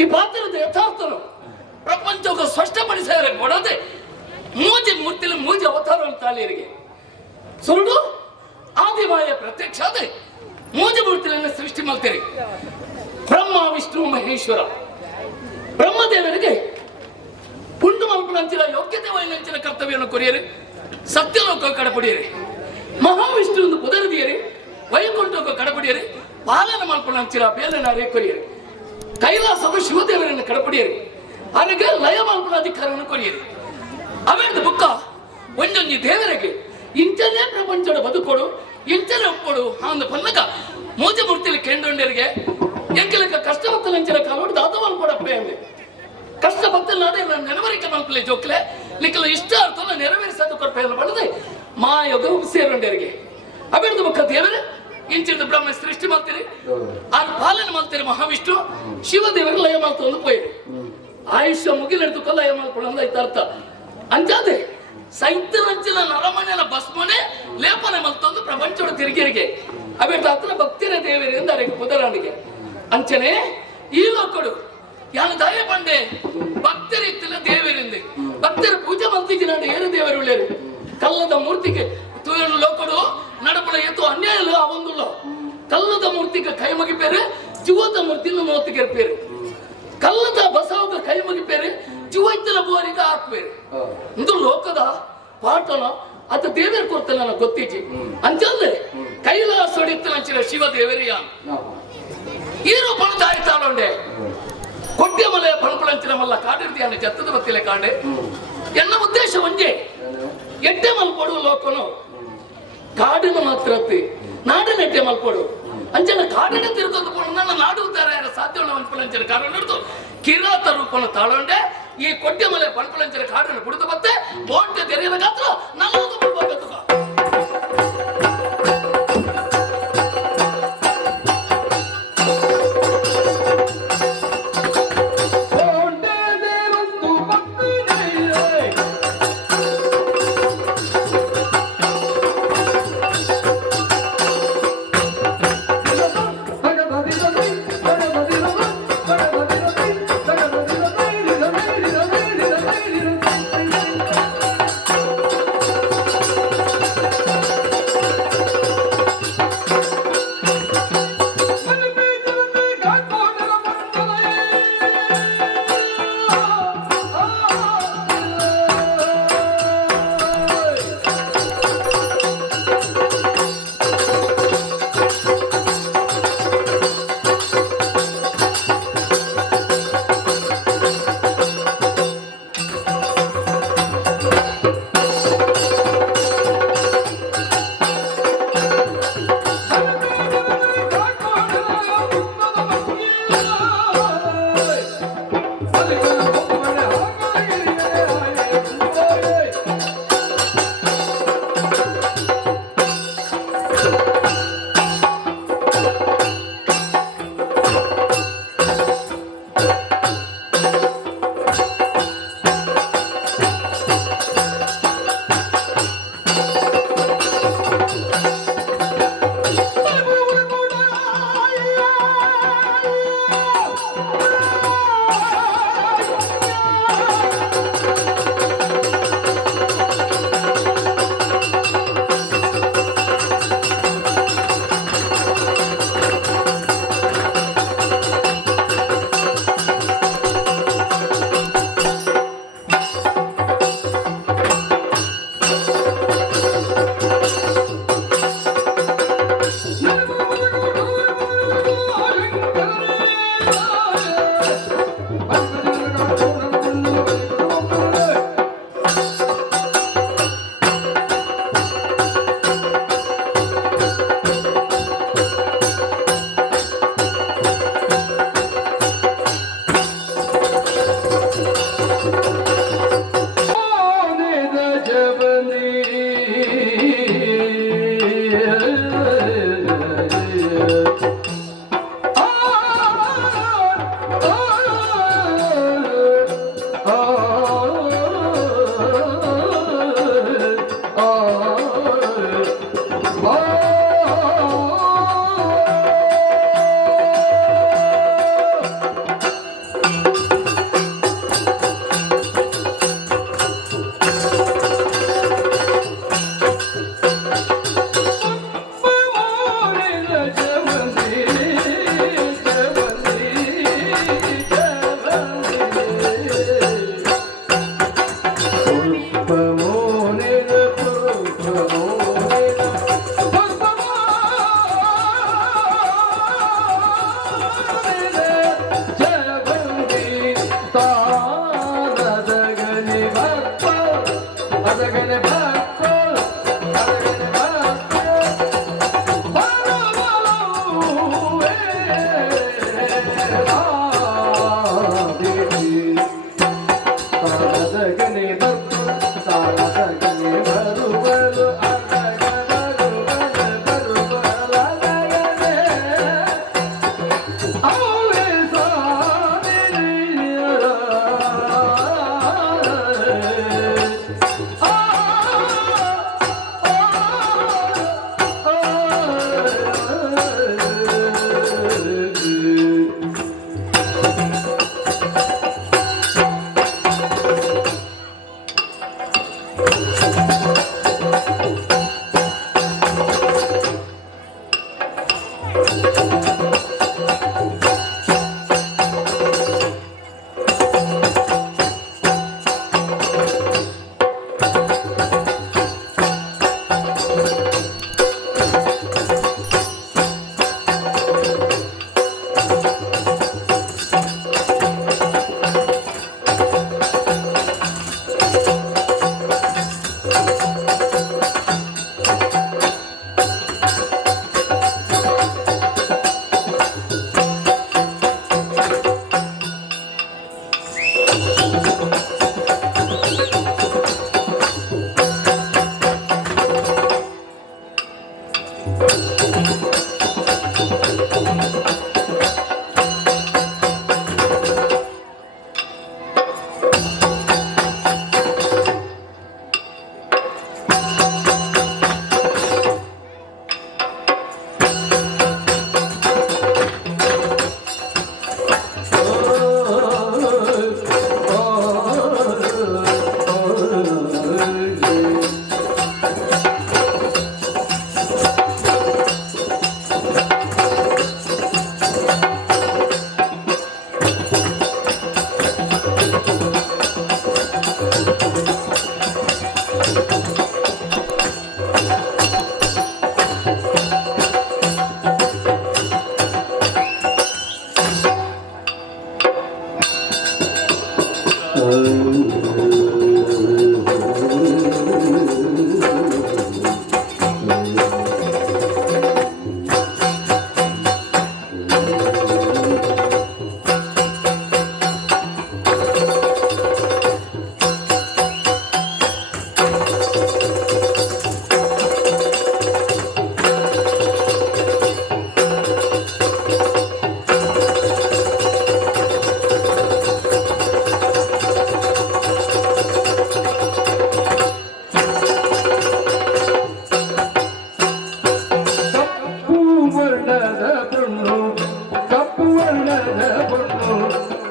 ಈ ಪಾತ್ರದ ಯಥಾರ್ಥನು ಪ್ರಪಂಚಕ್ಕೆ ಸ್ಪಷ್ಟಪಡಿಸಿದರೆ ಕೊಡದೆ ಮೂಜಿ ಮೂರ್ತಿಲಿ ಮೂಜಿ ಅವತಾರ ತಾಳಿಯರಿಗೆ ಸುರುಡು ಆದಿಮಾಯ ಪ್ರತ್ಯಕ್ಷ ಆದ್ರೆ ಮೂಜಿ ಮೂರ್ತಿಯನ್ನು ಸೃಷ್ಟಿ ಮಾಡ್ತೀರಿ. ಬ್ರಹ್ಮ ವಿಷ್ಣು ಮಹೇಶ್ವರ ಬ್ರಹ್ಮದೇವರಿಗೆ ಪುಂಡು ಮಲ್ಪನಂಚಿನ ಯೋಗ್ಯತೆ ವೈನಂಚಿನ ಕರ್ತವ್ಯವನ್ನು ಕೊರಿಯರಿ, ಸತ್ಯಲೋಕ ಕಡಪಡಿಯರಿ. ಮಹಾವಿಷ್ಣು ಒಂದು ಕುದರದಿಯರಿ, ವೈಕುಂಠಕ್ಕೆ ಕಡಪಡಿಯರಿ, ಪಾಲನ ಮಲ್ಪನಂಚಿನ ಬೇಲನಾರೇ ಕೊರಿಯರಿ. ಕೈಲಾಸವು ಶಿವದೇವರನ್ನು ಕಡಪಡಿಯರಿ, ಅವನಿಗೆ ಲಯ ಮಲ್ಪನ ಅಧಿಕಾರವನ್ನು ಕೊರಿಯರಿ. ಅವೇಂದು ಬುಕ್ಕ ಒಂದೊಂದು ದೇವರಿಗೆ ಇಂಚನೇ ಪ್ರಪಂಚದ ಬದುಕೋಡು ಇಂಚನೇ ಒಪ್ಪೋಡು ಅಂದು ಪನ್ನಕ ಮೂಜ ಮೂರ್ತಿಲಿ ಕೇಂದ್ರರಿಗೆ ಎಂಕಲಕ ಕಷ್ಟಪತ್ತ ನಂಚಿನ ಕಾಲೋಡು ದಾತ ಮಲ್ಪಡಪ್ಪೆ ಅಂದೆ ಕಷ್ಟಪತ್ತ ನಾಡೆ ನೆನವರಿಕೆ ಮಲ್ಪಲೆ ಜೋಕ್ಲೆ ನಿಕ್ಕಲ ಇಷ್ಟ ಅರ್ಥನ ನೆರವೇರಿಸೋದು ಕೊರಪೆಯನ್ನು ಬಳದೆ ಮಾ ಯೋಗ ಸೇರುಂಡರಿಗೆ. ಅವೇಂದು ಬುಕ್ಕ ದೇವರೇ ಇಂಚಿನ ಬ್ರಹ್ಮ ಸೃಷ್ಟಿ ಮಾಡ್ತೀರಿ, ಆ ಪಾಲನೆ ಮಾಡ್ತೀರಿ. ಮಹಾವಿಷ್ಣು ಶಿವದೇವರ ಲಯ ಮಾಡ್ಕೊಂಡು ಪೋಯಿರಿ. ಆಯುಷ್ಯ ಮುಗಿಲೆಡ್ದು ಲಯ ಮಾಡ್ಕೊಳ್ಳೋದು ಐತ ಅರ್ಥ ಅಂಜಾದೆ ಸೈತ್ಯನಂಚಿನ ನರಮನೆಯ ಭಸ್ಮನೆ ಲೇಪನೆ ಮಲ್ತೊಂದು ಪ್ರಪಂಚದ ತಿರುಗಿರಿಗೆ ಅವೇ ಹತ್ರ ಭಕ್ತಿರ ದೇವರಿಂದ ಅವರಿಗೆ ಪುದರಾಣಿಗೆ ಅಂಚನೆ ಈ ಲೋಕಡು ಯಾನು ದಯ ಬಂಡೆ ಭಕ್ತರಿತ್ತಿಲ್ಲ ದೇವರಿಂದ ಭಕ್ತರ ಪೂಜೆ ಮಲ್ತಿಗೆ ನಾನು ಏರು ದೇವರು ಉಳ್ಳೇರು ಕಲ್ಲದ ಮೂರ್ತಿಗೆ ತೂಯಲು ಲೋಕಡು ನಡಪಡ ಎತ್ತು ಅನ್ಯಾಯ ಅವೊಂದುಲ್ಲ ಕಲ್ಲದ ಮೂರ್ತಿಗೆ ಕೈ ಮುಗಿಪೇರು ಜೀವದ ಮೂರ್ತಿನ ನೋತಿಗೆ ಇರ್ಪೇರು ಕಲ್ಲದ ಬಸವದ ಕೈ ಮುಗಿಪೇರು ಜೀವೈತನ ಬೋರಿಗೆ ಹಾಕ್ಬೇರು ಇದು ಲೋಕದ ಪಾಠನ ಅತ ದೇವರ ಕೊಡ್ತಲ್ಲ ನನಗೆ ಗೊತ್ತಿಜಿ ಅಂಚಲ್ದೆ ಕೈಲಾಸ ಹೊಡಿತನಂಚಿನ ಶಿವ ದೇವರಿಯ ಈ ರೂಪಣ ದಾರಿ ತಾಳೊಂಡೆ ಕೊಟ್ಟೆ ಮಲೆಯ ಪಣಪಳಂಚಿನ ಮಲ್ಲ ಕಾಡಿರ್ದಿಯಾನ ಜತ್ತದ ಬತ್ತಿಲೆ ಕಾಂಡೆ ಎನ್ನ ಉದ್ದೇಶ ಒಂಜೆ ಎಟ್ಟೆ ಮಲ್ಪಡು ಲೋಕನು ಕಾಡಿನ ಮಾತ್ರ ನಾಡಿನ ಎಟ್ಟೆ ಮಲ್ಪಡು ಅಂಚನ ಕಾಡಿನ ತಿರುಗೋದು ನನ್ನ ನಾಡು ತರ ಸಾಧ್ಯ ಪಣಪಳಂಚಿನ ಕಾರಣ ನಡೆದು ಕಿರಾತ ರೂಪನ ತಾಳೊಂಡೆ ಈ ಕೊಟ್ಟೆ ಮಲೆ ಪಣಪಳಂಚಿನ ಕಾಡನ್ನು ಕುಡಿದು ಬತ್ತೆ ಬೋಂಟೆ ತೆರೆಯದ ಗಾತ್ರ ನಲ್ಲದು ಬಿಡ್ಬೇಕು.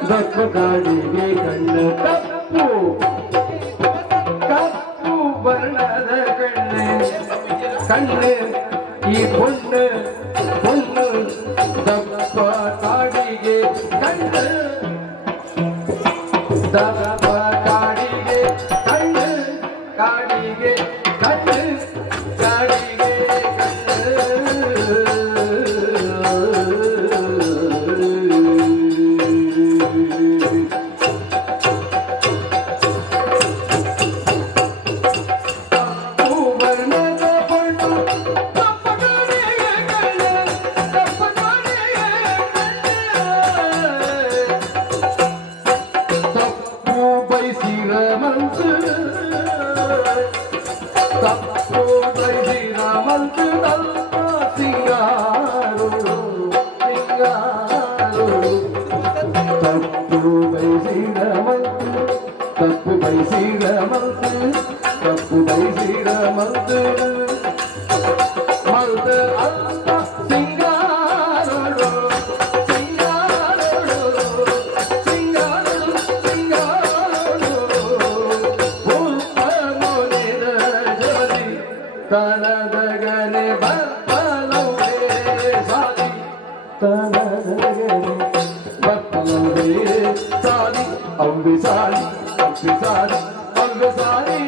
ದಪ್ಪ ಕಾಡಿಗೆ ಕಣ್ಣು ಕಪ್ಪು ಕಪ್ಪು ಬಣ್ಣದ ಕಣ್ಣು ಈ பொண்ணு ದಪ್ಪ ಕಾಡಿಗೆ ಕಣ್ಣು ದಪ್ಪ ಕಾಡಿಗೆ ಕಣ್ಣು ಕಾಡಿಗೆ ಕಣ್ಣು ಕಾಡಿಗೆ ತಪ್ಪು ಬಯಸಿದ ಮಲ್ತು ಮಲ್ತು ಅಲ್ಪ ಸಿಂಗಾರೋಡು ಸಿಂಗಾರೋಡು ಸಿಂಗಾರೋಡು ಸಿಂಗಾರೋಡು ಪುಲ್ಪ ಮೋನಿದ ಜವದಿ ತನದಗನೆ ಬಪ್ಪಲವೇ ಸಾದಿ ತನದಗನೆ ಬಪ್ಪಲವೇ ಸಾದಿ ಅಂಬಿಸಾಡಿ ಅಂಬಿಸಾಡಿ ಅಂಬಿಸಾಡಿ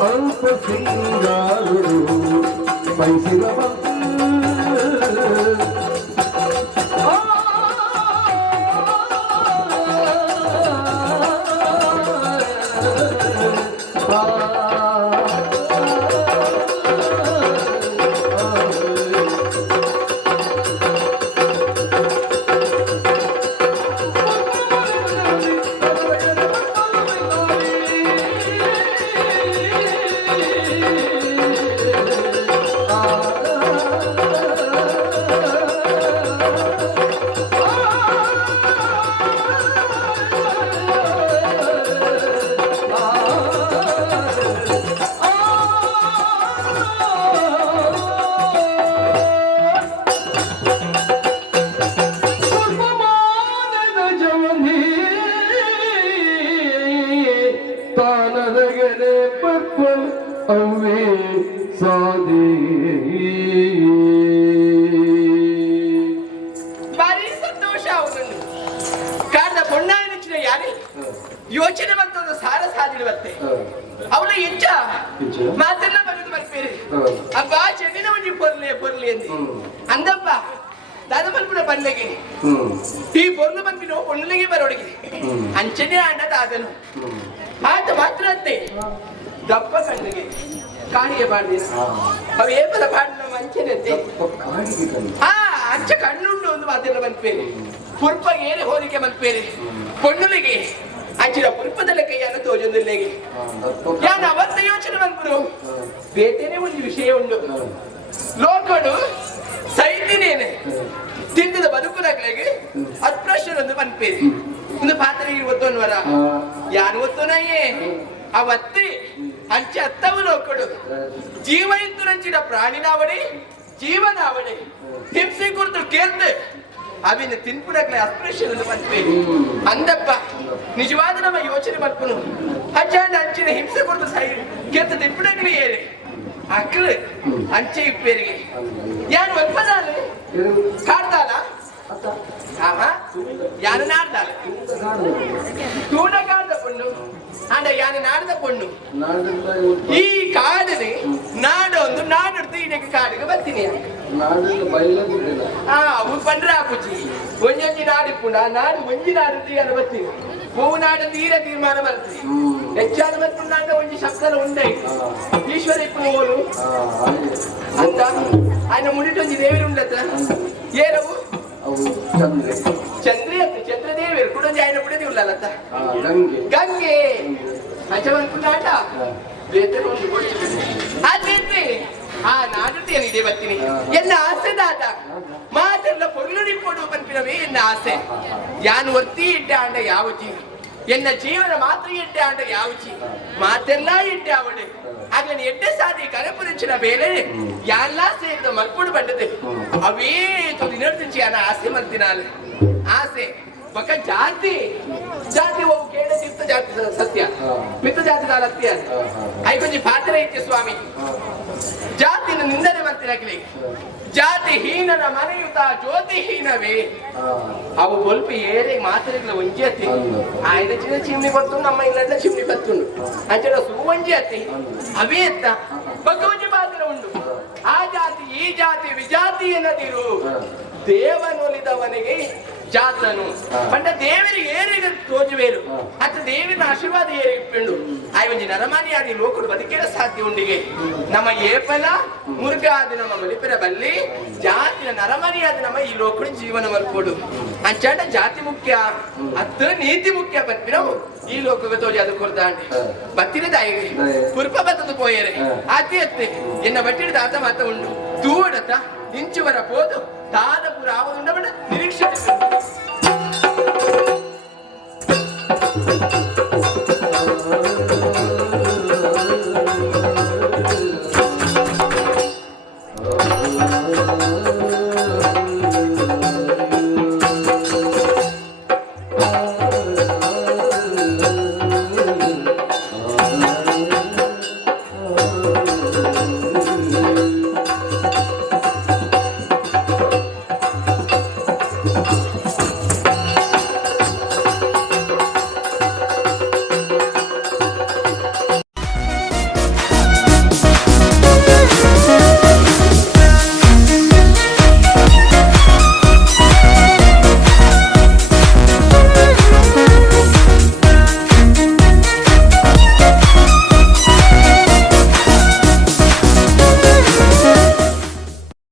ಅಲ್ಪ ಸಿಂಗಾರು ಬಯಸಿದ ತಾನದಗನೆ ಪಪ್ಪ ಅವ್ವೇ ಸಾದಿ ಭಾರಿ ಸಂತೋಷ ಅವನನ್ನು ಕಾರಣದ பொண்ணಾಯನ ಯಾರೇ ಯೋಚನೆ ಬಂತೊಂದು ಸಾರ ಸಾದಿಡುವತ್ತೆ ಅವಳ ಎಂಚ ಮಾತೆಲ್ಲ ಬರೆದು ಬರ್ಪೇರಿ ಅಪ್ಪ ಚೆನ್ನಿನ ಒಂಜಿ ಪೊರ್ಲಿ ಎಂದು ಅಂದಪ್ಪ ದಾದ ಮಲ್ಪುನ ಬಂದೆಗೆ ಈ ಪೊರ್ಲು ಬಂದಿನೋ ಪೊಣ್ಣಲಿಗೆ ಬರೋಡಿಗೆ ಅಂಚನೆ ಅಂಡ ದಾದನು ಆತ ಮಾತ್ರ ಅಂತೆ ದಪ್ಪ ಕಣ್ಣಿಗೆ ಕಾಣಿಗೆ ಬಾಡ್ದಿನ ಅವು ಏಪದ ಬಾಡಿನ ಮಂಚನೆ ಅಂತೆ ಅಂಚ ಕಣ್ಣುಂಡು ಒಂದು ಮಾತೆಲ್ಲ ಬಂದ್ಪೇರಿ ಪುರ್ಪಗೆ ಏನೇ ಹೋಲಿಕೆ ಬಂದ್ಪೇರಿ ಪೊಣ್ಣಲಿಗೆ ಅಂಚಿನ ಪುರ್ಪದಲ್ಲ ಕೈಯನ್ನು ತೋಜೊಂದಿಲ್ಲೆಗೆ ಯಾನ ಅವತ್ತ ಯೋಚನೆ ಬಂದ್ಬಿಡು ಬೇತೇನೆ ಒಂದು ವಿಷಯ ಉಂಡು ಲೋಕಡು ಸೈತಿನೇನೆ ತಿಂದಿದ ಬದುಕುನಗಳಿಗೆ ಅಸ್ಪೃಶ್ಯ ಒಂದು ಪನ್ಪೇರಿ ಒಂದು ಪಾತ್ರೆ ಒತ್ತೋನ್ವರ ಯಾರು ಒತ್ತೋನಯ್ಯೇ ಅವತ್ತಿ ಅಂಚೆ ಅತ್ತವು ಲೋಕಡು ಜೀವ ಇತ್ತು ನಂಚಿನ ಪ್ರಾಣಿನಾವಡೆ ಜೀವನಾವಡೆ ಹಿಂಸೆ ಕುರಿತು ಕೇಳ್ದೆ ಅವಿನ ತಿನ್ಪುಡಕ್ಲೆ ಅಸ್ಪೃಶ್ಯ ಒಂದು ಪನ್ಪೇರಿ ಅಂದಪ್ಪ ನಿಜವಾದ ನಮ್ಮ ಯೋಚನೆ ಮಲ್ಪನು ಅಜ್ಜಾಂಡ ಅಂಚಿನ ಹಿಂಸೆ ಕುರಿತು ಸೈ ಕೇಳ್ತ ತಿನ್ಪುಡಕ್ಲೆ ಏರಿ ಅಕ್ಕಳು ಅಂಚೆ ಇಪ್ಪೇರಿಗೆ ಯಾರು ಒಪ್ಪದಾಲೆ ಕಾಡ್ತಾಲ ಯಾರು ನಾಡ್ದಾಲ ತೂಡ ಕಾಡ್ದ ಪೊಣ್ಣು ಅಂಡ ಯಾರು ನಾಡ್ದ ಪೊಣ್ಣು ಈ ಕಾಡನೆ ನಾಡೊಂದು ನಾಡೆಡ್ದು ಇದಕ್ಕೆ ಕಾಡಿಗೆ ಬರ್ತೀನಿ ಅವು ಪಂಡ್ರ ಆಪುಜಿ ಒಂಜೊಂಜಿ ನಾಡಿಪ್ಪುಂಡ ನಾಡು ಒಂಜಿ ನಾಡು ಅನ್ನ ಬರ್ತೀನಿ ಹೂವು ನಾಡ ತೀರ ತೀರ್ಮಾನ ಬರ್ತೀನಿ ಹೆಚ್ಚಾದ ಬರ್ತೀನಿ ಅಂತ ಒಂಜಿ ಶಬ್ದ ಉಂಡೆ ಈಶ್ವರ ಇಪ್ಪು ಹೋಲು ಅಂತ ఆయన ಮುಡಿಟೊಂಜಿ ದೇವರು ಉಂಡತ್ತ ಏನವು ಚಂದ್ರಿ ಅಂತ ಚಂದ್ರದೇವರು ಕುಡೊಂಜಿ ఆయన ಮುಡಿದಿ ಉಳ್ಳಲ್ಲತ್ತ ಗಂಗೆ ಅಂಚವನ್ಪುಂಡಾಟ ಅದೇ ಆ ನಾಡುತ್ತೇನೆ ಇದೆ ಬರ್ತೀನಿ ಎನ್ನ ಆಸೆ ದಾತ ಮಾತೆಲ್ಲ ಪೊರ್ಲುಡಿ ಕೊಡು ಪನ್ಪಿನವೇ ಎನ್ನ ಆಸೆ ಯಾನು ಒತ್ತಿ ಇಟ್ಟೆ ಆಂಡ ಯಾವ ಜೀವ ಎನ್ನ ಜೀವನ ಮಾತ್ರ ಇಟ್ಟೆ ಆಂಡ ಯಾವ ಜೀವ ಮಾತೆಲ್ಲ ಇಟ್ಟೆ ಅವಡೆ ಆಗ್ಲೇ ಎಡ್ಡೆ ಸಾದಿ ಕನಪುರಿಂಚಿನ ಬೇರೆ ಎಲ್ಲ ಸೇರಿದ ಮಲ್ಪುಡು ಬಂಡದೆ ಅವೇ ತೊಂದು ನಡ್ತಿಂಚಿ ಅನ್ನ ಆಸೆ ಮಲ್ತಿನಾಲೆ ಆಸೆ ಪಕ್ಕ ಜಾತಿ ಜಾತಿ ಹೋಗು ಕೇಳ ತೀರ್ಥ ಜಾತಿ ಸತ್ಯ ಮಿತ್ರ ಜಾತಿ ಸತ್ಯ ಐಕೊಂಜಿ ಪಾತ್ರ ಐತಿ ಸ್ವಾಮಿ ಜಾತಿನ ನಿಂದನೆ ಮಾಡ್ತಿರಾಗ್ಲಿ ಜಾತಿ ಹೀನನ ಮನೆಯುತ ಜ್ಯೋತಿ ಹೀನವೇ ಅವು ಬೊಲ್ಪ ಏರೆ ಮಾತ್ರೆಗಳ ಒಂಜಿ ಅತ್ತಿ ಆಯ್ದ ಚಿನ್ನ ಚಿಮ್ನಿ ಬತ್ತು ನಮ್ಮ ಇನ್ನ ಚಿಮ್ನಿ ಬತ್ತುಂಡು ಅಂಚನ ಸುವಂಜಿ ಅತ್ತಿ ಅವೇ ಎತ್ತ ಬಗ್ಗವಂಜಿ ಪಾತ್ರ ಉಂಡು ಆ ಜಾತಿ ಈ ಜಾತಿ ವಿಜಾತಿ ಎನ್ನದಿರು ದೇವನೊಲಿದವನಿಗೆ ಜಾತನು ಪಂಡ ದೇವರಿಗೆ ಏರಿಗ ತೋಜುವೇರು ಅತ್ತ ದೇವಿನ ಆಶೀರ್ವಾದ ಏರಿಪ್ಪೆಂಡು ಆಯೊಂಜಿ ನರಮಾನಿ ಆದಿ ಲೋಕಡು ಬದುಕೇಳ ಸಾಧ್ಯ ಉಂಡಿಗೆ ನಮ್ಮ ಏಪಲ ಮುರುಗಾದಿ ನಮ್ಮ ಮಲಿಪೆರ ಬಲ್ಲಿ ಜಾತಿನ ನರಮಾನಿ ಆದಿ ನಮ್ಮ ಈ ಲೋಕಡು ಜೀವನ ಮಲ್ಕೊಡು ಅಂಚಾಂಡ ಜಾತಿ ಮುಖ್ಯ ಅತ್ತ ನೀತಿ ಮುಖ್ಯ ಬತ್ತಿ ನಾವು ಈ ಲೋಕಕ್ಕೆ ತೋಜಿ ಅದು ಕೊಡ್ತಾಂಡಿ ಬತ್ತಿನ ತಾಯಿಗೆ ಪುರ್ಪ ಬತ್ತದು ಪೋಯರೆ ಅತಿ ಅತ್ತೆ ಎನ್ನ ಬಟ್ಟಿಡ ತಾತ ಮಾತ ಉಂಡು ತೂಡತ ಇಂಚುವರ ಪೋದು ದಾದಪುರ ಆವದುಂಡ ನಿರೀಕ್ಷೆ